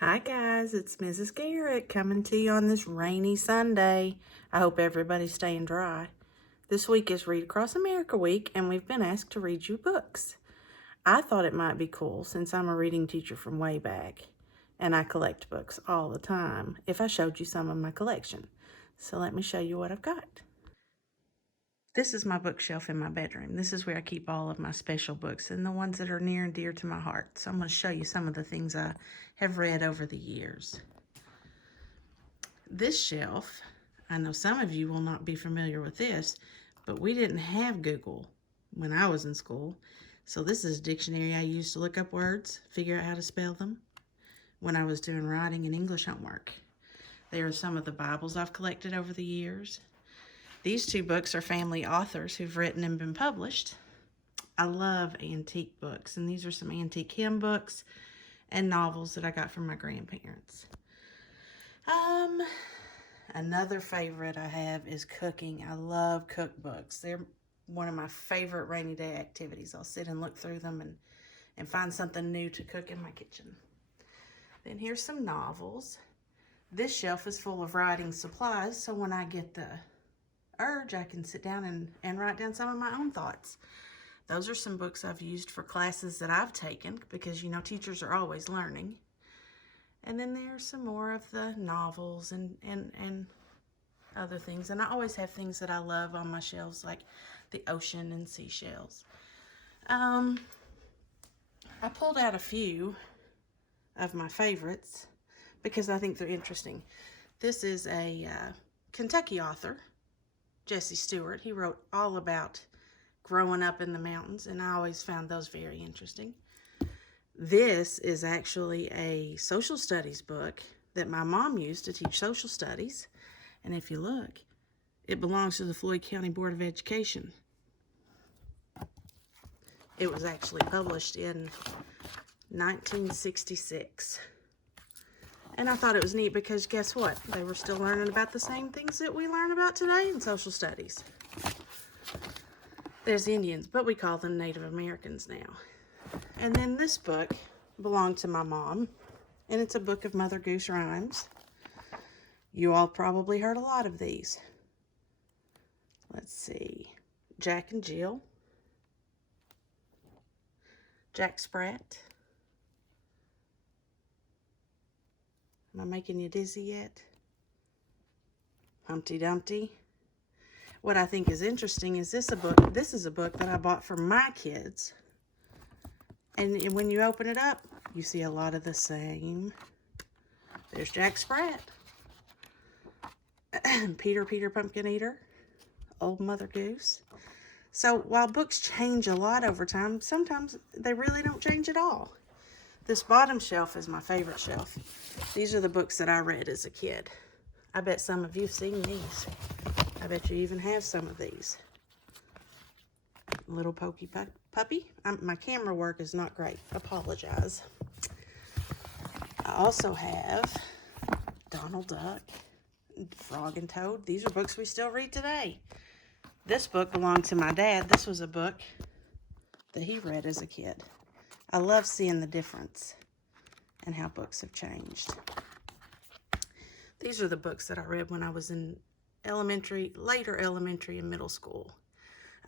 Hi guys, it's Mrs. Garrett coming to you on this rainy Sunday. I hope everybody's staying dry. This week is Read Across America Week and we've been asked to read you books. I thought it might be cool since I'm a reading teacher from way back and I collect books all the time if I showed you some of my collection. So let me show you what I've got. This is my bookshelf in my bedroom. This is where I keep all of my special books and the ones that are near and dear to my heart. So I'm going to show you some of the things I have read over the years. This shelf, I know some of you will not be familiar with this, but we didn't have Google when I was in school. So this is a dictionary I used to look up words, figure out how to spell them when I was doing writing and English homework. There are some of the Bibles I've collected over the years. These two books are family authors who've written and been published. I love antique books, and these are some antique hymn books and novels that I got from my grandparents. Another favorite I have is cooking. I love cookbooks. They're one of my favorite rainy day activities. I'll sit and look through them and find something new to cook in my kitchen. Then here's some novels. This shelf is full of writing supplies, so when I get the urge, I can sit down and write down some of my own thoughts. Those are some books I've used for classes that I've taken because, you know, teachers are always learning. And then there's some more of the novels and other things. And I always have things that I love on my shelves, like the ocean and seashells. I pulled out a few of my favorites because I think they're interesting. This is a Kentucky author, Jesse Stewart. He wrote all about growing up in the mountains, and I always found those very interesting. This is actually a social studies book that my mom used to teach social studies. And if you look, it belongs to the Floyd County Board of Education. It was actually published in 1966. And I thought it was neat because guess what? They were still learning about the same things that we learn about today in social studies. There's Indians, but we call them Native Americans now. And then this book belonged to my mom, and it's a book of Mother Goose rhymes. You all probably heard a lot of these. Let's see. Jack and Jill. Jack Sprat. Am I making you dizzy yet? Humpty Dumpty. What I think is interesting is this is a book that I bought for my kids. And when you open it up, you see a lot of the same. There's Jack Sprat. Peter Pumpkin Eater. Old Mother Goose. So while books change a lot over time, sometimes they really don't change at all. This bottom shelf is my favorite shelf. These are the books that I read as a kid. I bet some of you have seen these. I bet you even have some of these. Little Pokey Puppy. My camera work is not great. Apologize. I also have Donald Duck, Frog and Toad. These are books we still read today. This book belonged to my dad. This was a book that he read as a kid. I love seeing the difference and how books have changed. These are the books that I read when I was in later elementary and middle school.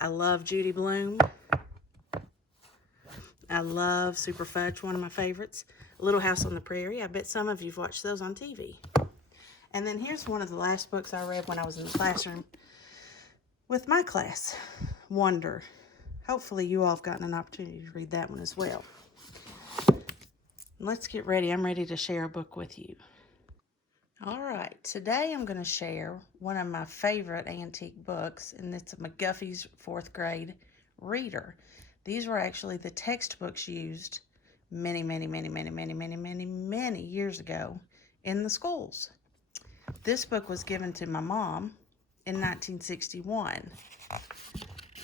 I love Judy Blume. I love Super Fudge, one of my favorites. Little House on the Prairie. I bet some of you've watched those on TV. And then here's one of the last books I read when I was in the classroom with my class, Wonder. Hopefully you all have gotten an opportunity to read that one as well. Let's get ready. I'm ready to share a book with you. All right, today I'm going to share one of my favorite antique books, and it's McGuffey's 4th grade reader. These were actually the textbooks used many years ago in the schools. This book was given to my mom in 1961.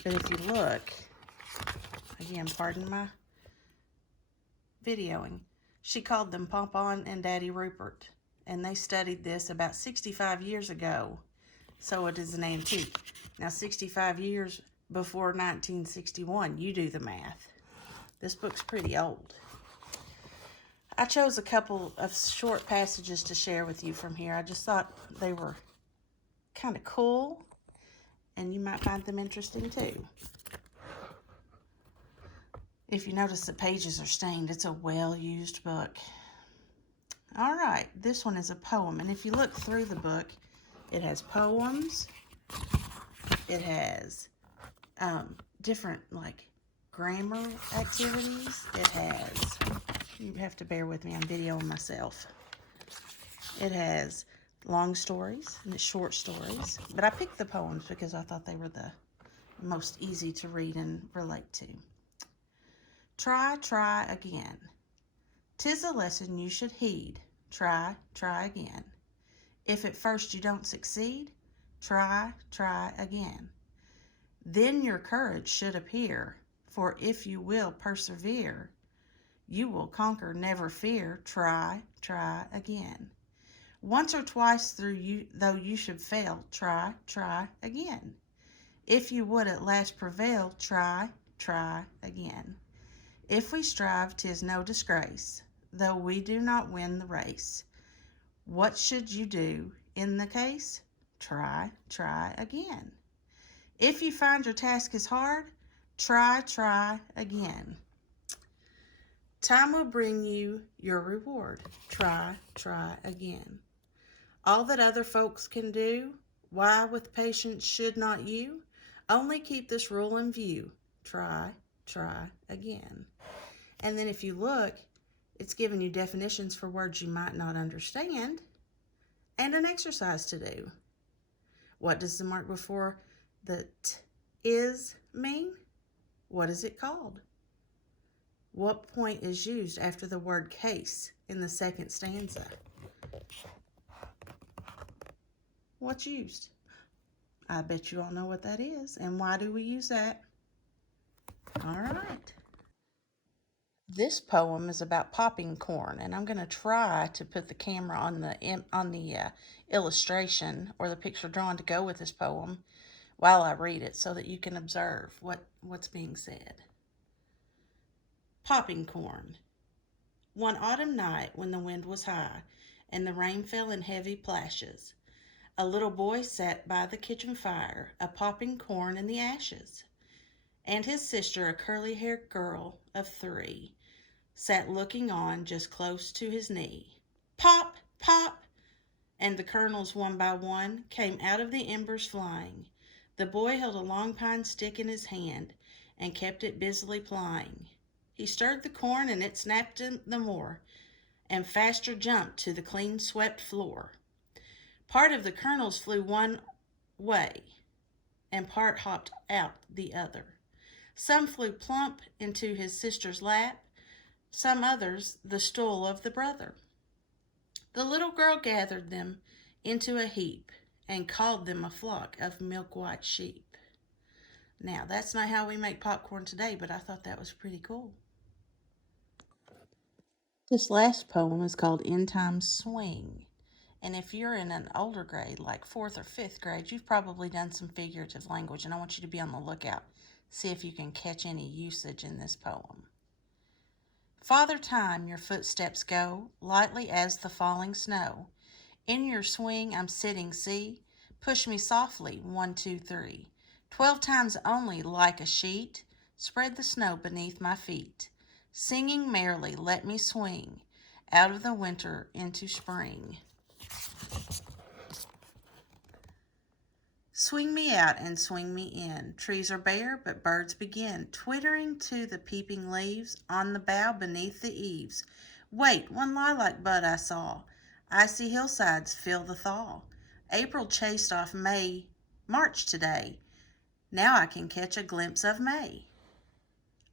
But if you look, again, pardon my videoing, she called them Pompon and Daddy Rupert. And they studied this about 65 years ago, so it is an antique. Now, 65 years before 1961, you do the math. This book's pretty old. I chose a couple of short passages to share with you from here. I just thought they were kind of cool, and you might find them interesting too. If you notice the pages are stained, it's a well-used book. All right, this one is a poem, and if you look through the book, it has poems. It has different, like, grammar activities. It has, you have to bear with me, I'm videoing myself. It has long stories and it's short stories, but I picked the poems because I thought they were the most easy to read and relate to. Try, try again. 'Tis a lesson you should heed. Try, try again. If at first you don't succeed, try, try again. Then your courage should appear, for if you will persevere, you will conquer, never fear. Try, try again. Once or twice though you should fail, try, try again. If you would at last prevail, try, try again. If we strive, 'tis no disgrace, though we do not win the race. What should you do in the case? Try, try again. If you find your task is hard, try, try again. Time will bring you your reward. Try, try again. All that other folks can do, why with patience should not you? Only keep this rule in view. Try, try again. And then if you look, it's giving you definitions for words you might not understand and an exercise to do. What does the mark before the is mean? What is it called? What point is used after the word case in the second stanza? What's used? I bet you all know what that is. And why do we use that? All right. This poem is about popping corn, and I'm going to try to put the camera on the illustration or the picture drawn to go with this poem while I read it so that you can observe what's being said. Popping corn. One autumn night when the wind was high and the rain fell in heavy plashes, a little boy sat by the kitchen fire, a-popping corn in the ashes, and his sister, a curly-haired girl of 3, sat looking on just close to his knee. Pop, pop, and the kernels one by one came out of the embers flying. The boy held a long pine stick in his hand and kept it busily plying. He stirred the corn and it snapped the more, and faster jumped to the clean swept floor. Part of the kernels flew one way, and part hopped out the other. Some flew plump into his sister's lap, some others the stool of the brother. The little girl gathered them into a heap and called them a flock of milk-white sheep. Now, that's not how we make popcorn today, but I thought that was pretty cool. This last poem is called In Time Swing. And if you're in an older grade, like 4th or 5th grade, you've probably done some figurative language, and I want you to be on the lookout. See if you can catch any usage in this poem. Father Time, your footsteps go, lightly as the falling snow. In your swing I'm sitting, see? Push me softly, 1, 2, 3. 12 times only, like a sheet, spread the snow beneath my feet. Singing merrily, let me swing, out of the winter into spring. Swing me out and swing me in. Trees are bare, but birds begin twittering to the peeping leaves on the bough beneath the eaves. Wait, one lilac bud I saw. Icy hillsides feel the thaw. April chased off March today. Now I can catch a glimpse of May.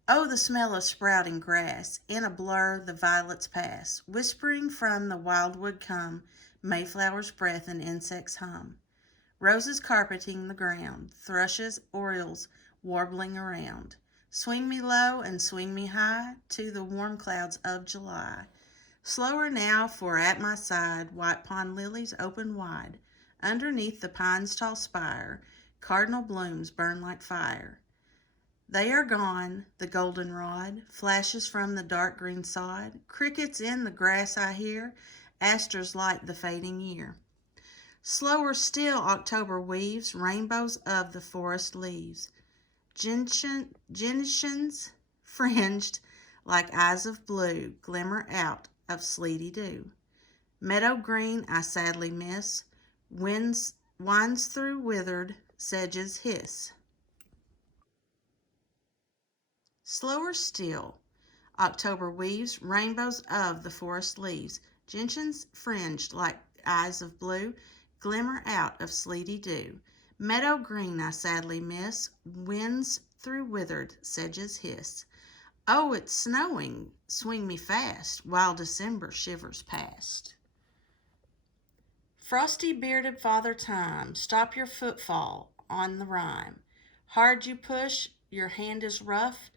Oh, the smell of sprouting grass. In a blur the violets pass. Whispering from the wildwood come Mayflower's breath and insects hum. Roses carpeting the ground, thrushes, orioles warbling around. Swing me low and swing me high to the warm clouds of July. Slower now, for at my side white pond lilies open wide. Underneath the pine's tall spire, cardinal blooms burn like fire. They are gone, the goldenrod flashes from the dark green sod. Crickets in the grass I hear, asters light the fading year. Slower still October weaves rainbows of the forest leaves. Gentians fringed like eyes of blue glimmer out of sleety dew. Meadow green I sadly miss, winds winds through withered sedges hiss. Slower still, October weaves rainbows of the forest leaves. Gentians fringed like eyes of blue glimmer out of sleety dew. Meadow green I sadly miss, winds through withered sedges hiss. Oh, it's snowing, swing me fast, while December shivers past. Frosty bearded Father Time, stop your footfall on the rhyme. Hard you push, your hand is rough,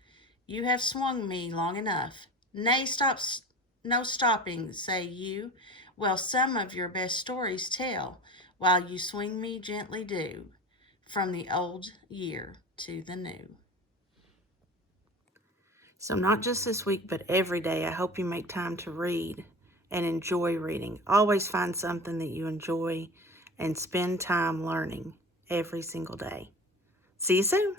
you have swung me long enough. Nay, stop, no stopping, say you. Well, some of your best stories tell, while you swing me gently do, from the old year to the new. So not just this week, but every day, I hope you make time to read and enjoy reading. Always find something that you enjoy and spend time learning every single day. See you soon.